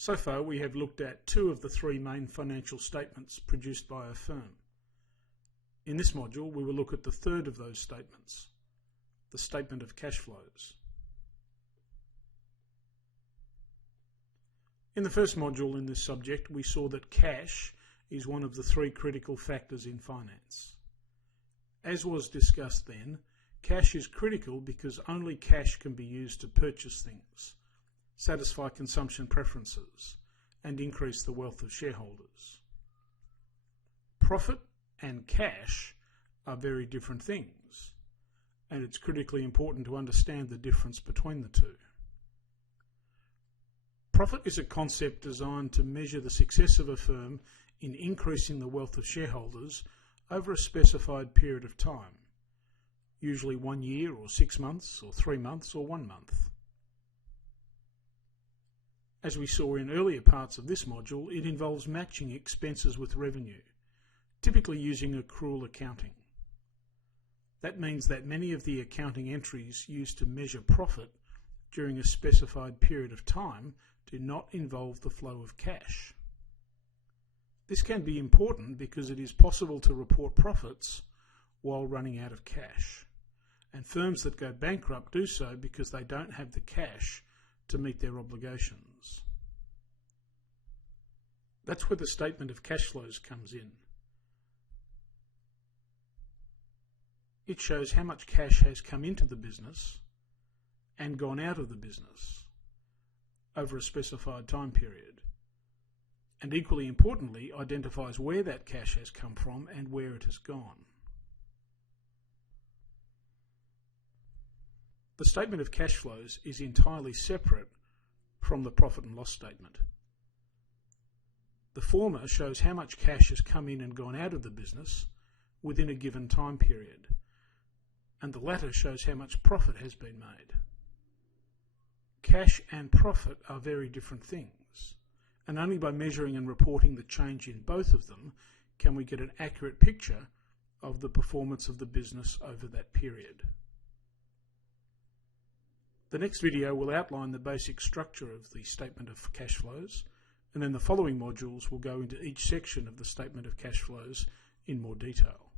So far we have looked at two of the three main financial statements produced by a firm. In this module we will look at the third of those statements, the statement of cash flows. In the first module in this subject we saw that cash is one of the three critical factors in finance. As was discussed then, cash is critical because only cash can be used to purchase things, satisfy consumption preferences, and increase the wealth of shareholders. Profit and cash are very different things, and it's critically important to understand the difference between the two. Profit is a concept designed to measure the success of a firm in increasing the wealth of shareholders over a specified period of time, usually 1 year or 6 months or 3 months or 1 month. As we saw in earlier parts of this module, it involves matching expenses with revenue, typically using accrual accounting. That means that many of the accounting entries used to measure profit during a specified period of time do not involve the flow of cash. This can be important because it is possible to report profits while running out of cash, and firms that go bankrupt do so because they don't have the cash to meet their obligations. That's where the statement of cash flows comes in. It shows how much cash has come into the business and gone out of the business over a specified time period, and equally importantly identifies where that cash has come from and where it has gone. The statement of cash flows is entirely separate from the profit and loss statement. The former shows how much cash has come in and gone out of the business within a given time period, and the latter shows how much profit has been made. Cash and profit are very different things, and only by measuring and reporting the change in both of them can we get an accurate picture of the performance of the business over that period. The next video will outline the basic structure of the statement of cash flows, and then the following modules will go into each section of the statement of cash flows in more detail.